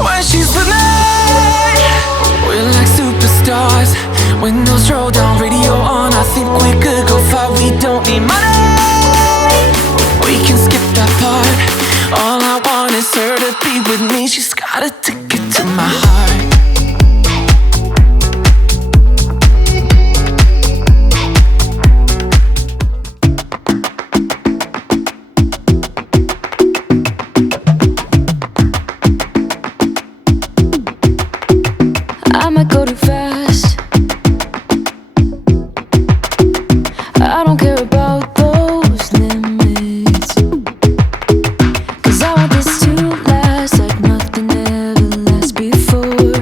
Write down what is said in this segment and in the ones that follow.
When she's with me, we're like superstars. Windows roll down, radio on. I think we could go far. We don't need money, we can skip that part. All I want is her to be with me. She's got a ticket to my heart. I might go too fast. I don't care about those limits, 'cause I want this to last like nothing ever lasts before.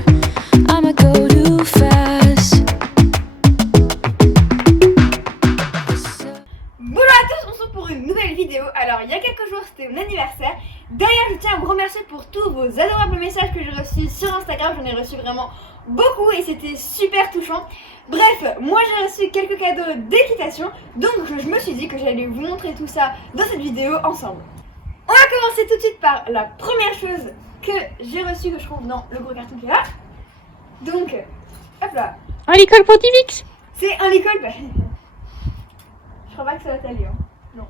I might go too fast. Bonjour à tous, on se retrouve pour une nouvelle vidéo. Alors il y a quelques jours c'était mon anniversaire. D'ailleurs je tiens à vous remercier pour tous vos adorables messages que j'ai reçus sur Instagram. J'en ai reçu vraiment beaucoup et c'était super touchant. Bref, moi j'ai reçu quelques cadeaux d'équitation, donc je me suis dit que j'allais vous montrer tout ça dans cette vidéo ensemble. On va commencer tout de suite par la première chose que j'ai reçue, que je trouve dans le gros carton qui est là. Donc, hop là. Un licol pour Divix. C'est un licol. Je crois pas que ça va t'aller. Hein. Non.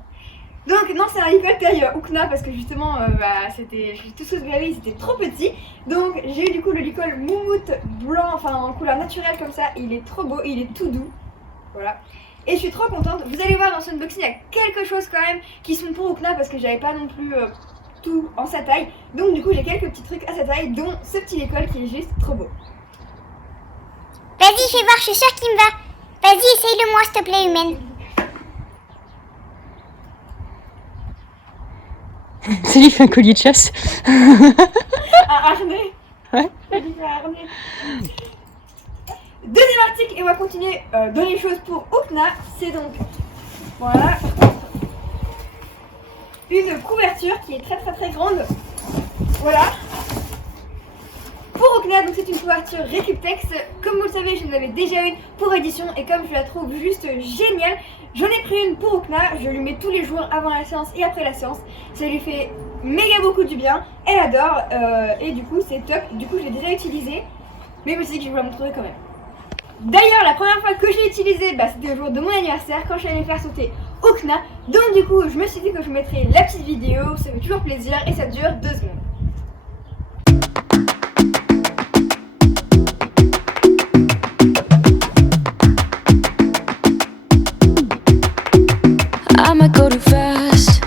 Donc non, c'est un licol taille Ukna parce que justement, c'était tout ce que j'avais, c'était trop petit. Donc j'ai eu du coup le licol moumoute blanc, enfin en couleur naturelle comme ça. Il est trop beau, il est tout doux. Voilà. Et je suis trop contente. Vous allez voir dans ce unboxing, il y a quelque chose quand même qui sont pour Ukna parce que j'avais pas non plus tout en sa taille. Donc du coup j'ai quelques petits trucs à sa taille, dont ce petit licol qui est juste trop beau. Vas-y, fais voir, je suis sûre qu'il me va. Vas-y, essaye-le-moi, s'il te plaît, humaine. Ça lui fait un collier de chasse. Un harnais. Ouais. Un harnais. Deuxième article, et on va continuer dans les choses pour Ukna. C'est donc, voilà, une couverture qui est très grande. Voilà. Pour Ukna, donc c'est une couverture Récuptex. Comme vous le savez, j'en avais déjà une pour édition et comme je la trouve juste géniale, j'en ai pris une pour Ukna. Je lui mets tous les jours avant la séance et après la séance. Ça lui fait méga beaucoup du bien. Elle adore et du coup c'est top. Du coup j'ai déjà utilisé, mais je me suis dit que je voulais la montrer quand même. D'ailleurs la première fois que j'ai utilisé, c'était le jour de mon anniversaire quand je suis allée faire sauter Ukna. Donc du coup je me suis dit que je vous mettrais la petite vidéo. Ça fait toujours plaisir et ça dure 2 secondes. I might go too fast.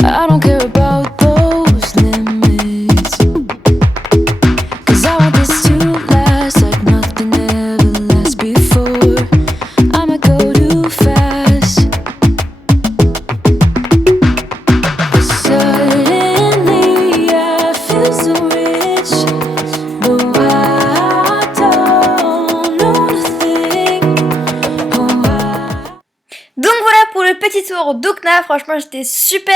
I don't care about those limits, 'cause I want this to last like nothing ever lasts before. I might go too fast. Suddenly I feel so rich, but I don't know nothing. Donc voilà pour le petit tour d'Ukna. Franchement j'étais super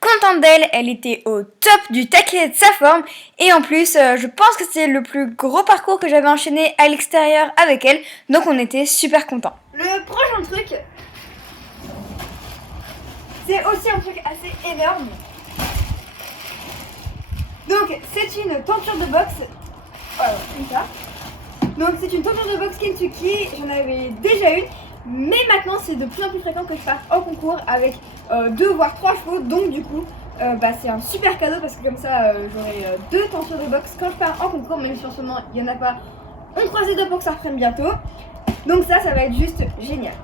contente d'elle. Elle était au top du taquet de sa forme. Et en plus je pense que c'est le plus gros parcours que j'avais enchaîné à l'extérieur avec elle. Donc on était super contents. Le prochain truc, c'est aussi un truc assez énorme. Donc c'est une tenture de boxe. Voilà, comme ça. Donc c'est une tenture de boxe Kentucky. J'en avais déjà une. Mais maintenant c'est de plus en plus fréquent que je parte en concours avec 2 voire 3 chevaux. Donc du coup c'est un super cadeau parce que comme ça j'aurai 2 tentures de boxe quand je pars en concours. Même si en ce moment il n'y en a pas, on croise les doigts pour que ça reprenne bientôt. Donc ça va être juste génial.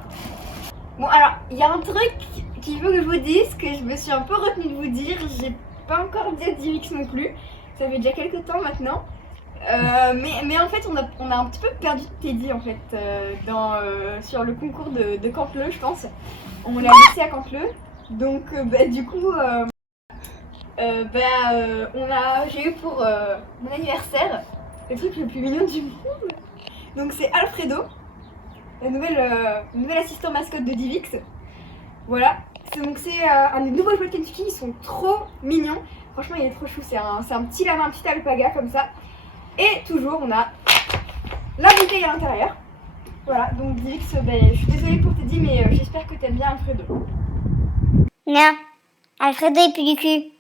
Bon alors il y a un truc qu'il faut que je vous dise, que je me suis un peu retenue de vous dire. J'ai pas encore dit à Divix non plus. Ça fait déjà quelques temps maintenant. Mais en fait on a un petit peu perdu Teddy en fait sur le concours de Canteleu, je pense. On l'a laissé à Canteleu. Donc du coup j'ai eu pour mon anniversaire le truc le plus mignon du monde. Donc c'est Alfredo, la nouvelle assistant mascotte de Divix. Voilà. Donc c'est un des nouveaux jouets de Kentucky, ils sont trop mignons. Franchement il est trop chou, c'est un petit lapin, un petit alpaga comme ça. Et toujours on a la bouteille à l'intérieur. Voilà, donc Divix, je suis désolée pour Teddy, mais j'espère que t'aimes bien Alfredo. Non, Alfredo est plus du cul.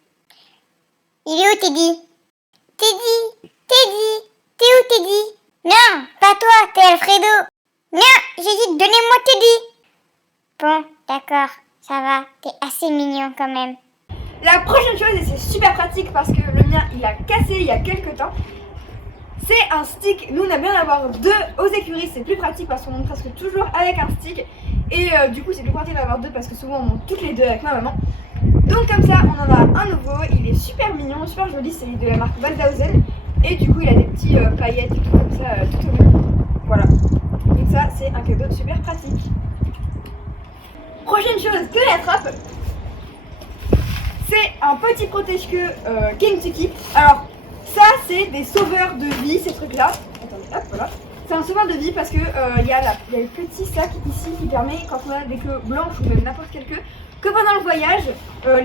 Il est où Teddy? Teddy, Teddy, t'es où Teddy? Non, pas toi, t'es Alfredo. Non, j'ai dit donnez-moi Teddy. Bon, d'accord, ça va, t'es assez mignon quand même. La prochaine chose, et c'est super pratique parce que le mien il a cassé il y a quelques temps, c'est un stick. Nous on a bien d'avoir deux aux écuries, c'est plus pratique parce qu'on monte presque toujours avec un stick. Et du coup c'est plus pratique d'avoir deux parce que souvent on monte toutes les deux avec ma maman. Donc comme ça on en a un nouveau, il est super mignon, super joli, c'est de la marque Waldhausen. Et du coup il a des petits paillettes tout comme ça tout au bout. Voilà. Donc ça c'est un cadeau super pratique. Prochaine chose que j'attrape, c'est un petit protège-queue Kentucky. Alors ça c'est des sauveurs de vie ces trucs là. Attendez, hop voilà. C'est un sauveur de vie parce que il y a le petit sac ici qui permet quand on a des queues blanches ou même n'importe quelle queue que pendant le voyage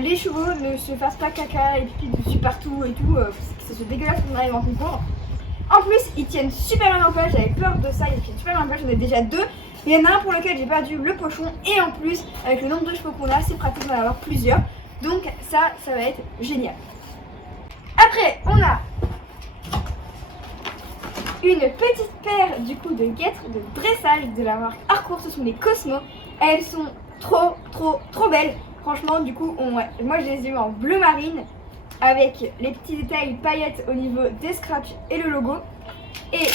les chevaux ne se fassent pas caca et pipi dessus partout et tout, que ce soit dégueulasse quand on arrive en concours. En plus ils tiennent super bien en place, j'avais peur de ça, ils tiennent super bien en place, j'en ai déjà deux. Il y en a un pour lequel j'ai perdu le pochon et en plus avec le nombre de chevaux qu'on a c'est pratique d'en avoir plusieurs. Donc ça va être génial. Après on a une petite paire du coup de guêtres de dressage de la marque Harcourt, ce sont les Cosmo. Elles sont trop belles. Franchement du coup moi je les ai eu en bleu marine avec les petits détails paillettes au niveau des scratchs et le logo. Et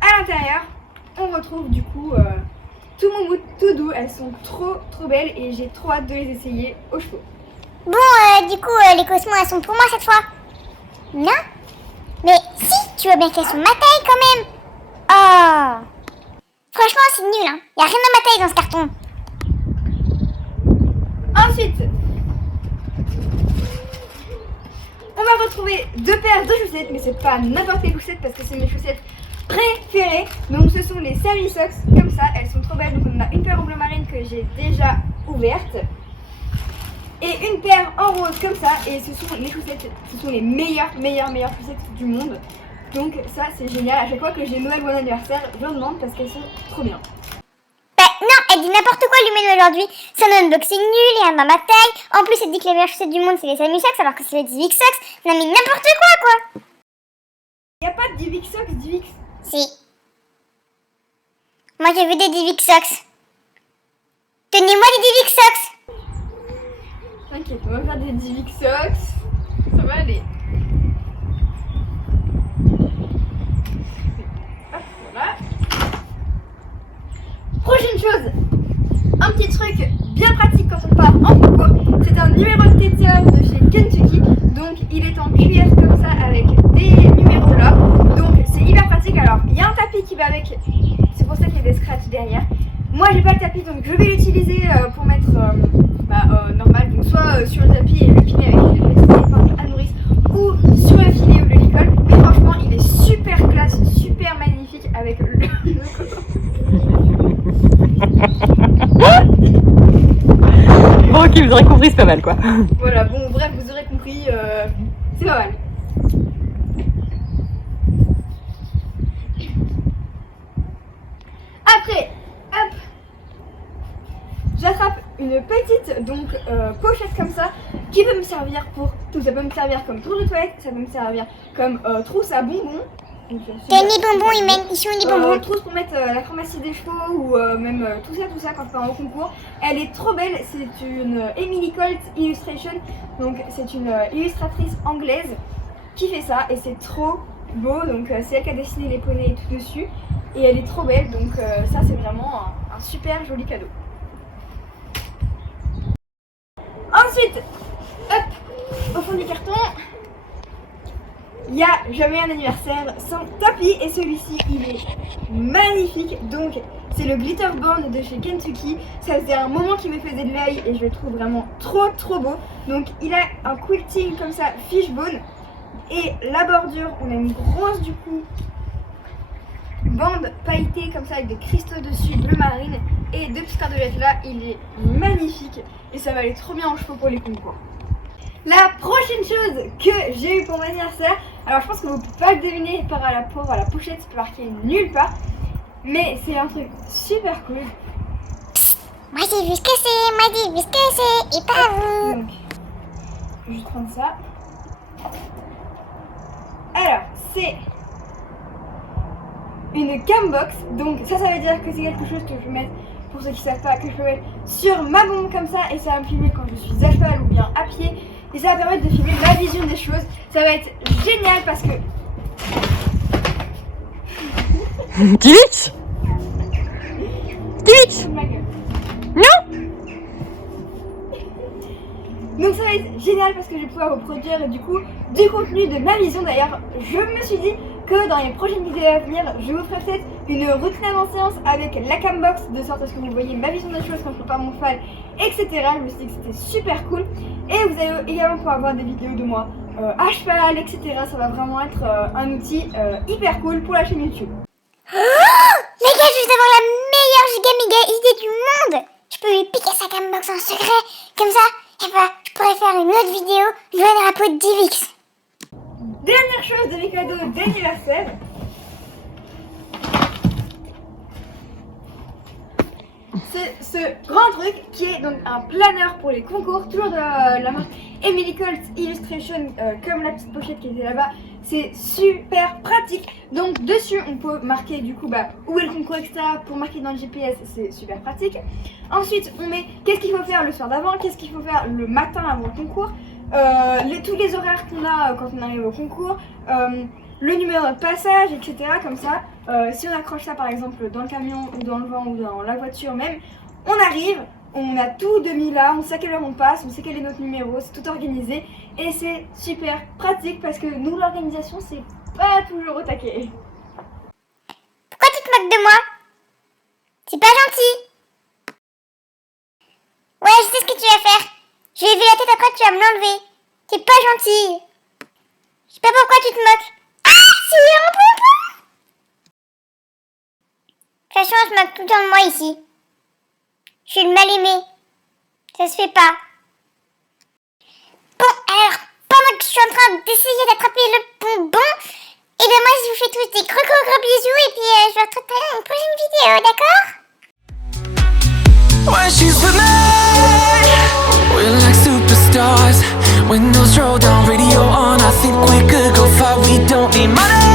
à l'intérieur on retrouve du coup tout moumoute, tout doux. Elles sont trop belles et j'ai trop hâte de les essayer aux chevaux. Bon, du coup, les Cosmos, elles sont pour moi cette fois? Non? Mais si, tu vois bien qu'elles sont ma taille quand même. Oh! Franchement, c'est nul, hein. Y a rien de ma taille dans ce carton. Ensuite, on va retrouver deux paires de chaussettes, mais c'est pas n'importe quelle chaussette parce que c'est mes chaussettes préférées. Donc ce sont les Sammy Socks, comme ça, elles sont trop belles. Donc on a une paire en bleu marine que j'ai déjà ouverte et une paire en rose comme ça, et ce sont les chaussettes, ce sont les meilleures chaussettes du monde. Donc ça c'est génial, à chaque fois que j'ai Noël ou un anniversaire, je leur demande parce qu'elles sont trop bien. Bah non, elle dit n'importe quoi Lumène aujourd'hui. Son unboxing nul et un dans ma taille. En plus elle dit que les meilleures chaussettes du monde c'est les Sammy Socks alors que c'est les Divix Socks. Non mais n'importe quoi. Y a pas de Divix Socks, Divix? Si. Moi j'ai vu des Divix Socks. Tenez-moi des Divix Socks. T'inquiète, on va faire des Divix Socks, ça va aller. Hop, voilà. Prochaine chose, un petit truc bien pratique quand on part en concours, c'est un numéro de tétien de chez Kentucky. Donc il est en cuir comme ça avec des numéros là. Donc c'est hyper pratique. Alors il y a un tapis qui va avec, c'est pour ça qu'il y a des scratchs derrière. Moi j'ai pas le tapis donc je vais l'utiliser pour mettre normal, donc soit sur le tapis et le piner avec des petits épingles à nourrice ou sur le filet ou le licol. Mais franchement il est super classe, super magnifique avec le Bon, ok, vous aurez compris, c'est pas mal quoi. Voilà, bon bref vous aurez compris, c'est pas mal. Après, hop, j'attrape une petite pochette comme ça qui peut me servir pour tout. Ça peut me servir comme trousse de toilette, ça peut me servir comme trousse à bonbons. T'as les bonbons Lumène, ils sont où les bonbons? Trousse pour mettre la pharmacie des chevaux ou même tout ça quand on part au concours. Elle est trop belle, c'est une Emily Colt Illustration, donc c'est une illustratrice anglaise qui fait ça et c'est trop beau. Donc c'est elle qui a dessiné les poneys et tout dessus et elle est trop belle, donc ça c'est vraiment un super joli cadeau. Ensuite, hop, au fond du carton, il n'y a jamais un anniversaire sans tapis et celui-ci il est magnifique. Donc c'est le Glitterborn de chez Kentucky. Ça faisait un moment qu'il me faisait de l'œil et je le trouve vraiment trop beau. Donc il a un quilting comme ça fishbone et la bordure on a une grosse du coup bande pailletée comme ça avec des cristaux dessus bleu marine et deux petits cordelettes là. Il est magnifique et ça va aller trop bien en chevaux pour les concours. La prochaine chose que j'ai eu pour mon anniversaire, alors je pense que vous ne pouvez pas le deviner par la pochette, c'est marqué nulle part, mais c'est un truc super cool. Moi j'ai vu ce que c'est, et pas vous. Donc, je vais juste prendre ça. Alors, c'est une cambox, donc ça veut dire que c'est quelque chose que je peux mettre, pour ceux qui savent pas, que je peux mettre sur ma bombe comme ça, et ça va me filmer quand je suis à cheval ou bien à pied, et ça va permettre de filmer ma vision des choses. Ça va être génial parce que... Dis vite. Dis vite. Ma gueule. Non. Donc ça va être génial parce que je vais pouvoir vous produire du coup du contenu de ma vision. D'ailleurs, je me suis dit que dans les prochaines vidéos à venir, je vous ferai peut-être une routine avant-séance avec la cambox, de sorte à ce que vous voyez ma vision des choses quand je prépare mon cheval, etc. Je me suis dit que c'était super cool. Et vous allez également pouvoir voir des vidéos de moi à cheval, etc. Ça va vraiment être un outil hyper cool pour la chaîne YouTube. Les gars, je vais avoir la meilleure giga méga idée du monde. Je peux lui piquer sa cambox en secret. Comme ça, et bah, je pourrais faire une autre vidéo jouer un drapeau de Divix. Dernière chose de mes cadeaux d'anniversaire. C'est ce grand truc qui est donc un planeur pour les concours, toujours de la marque Emily Colt Illustration, comme la petite pochette qui était là-bas. C'est super pratique. Donc dessus on peut marquer du coup où est le concours, etc. Pour marquer dans le GPS, c'est super pratique. Ensuite on met qu'est-ce qu'il faut faire le soir d'avant, qu'est-ce qu'il faut faire le matin avant le concours, tous les horaires qu'on a quand on arrive au concours, le numéro de passage, etc. Comme ça, si on accroche ça par exemple dans le camion ou dans le vent ou dans la voiture même, on arrive, on a tout de mis là, on sait à quelle heure on passe, on sait quel est notre numéro, c'est tout organisé et c'est super pratique parce que nous l'organisation c'est pas toujours au taquet. Pourquoi tu te moques de moi? C'est pas gentil. Ouais, je sais ce que tu vas faire. Je vais lever la tête après, tu vas me l'enlever. C'est pas gentil. Je sais pas pourquoi tu te moques. Ah, c'est un bonbon. De toute façon, on se moque tout le temps de moi ici. Je suis le mal aimé. Ça se fait pas. Bon, alors, pendant que je suis en train d'essayer d'attraper le bonbon, et ben moi je vous fais tous des gros bisous et puis je vous retrouve dans une prochaine vidéo, d'accord? When she's with me, we're like superstars. Windows roll down, radio on. I think we could go far. We don't need money.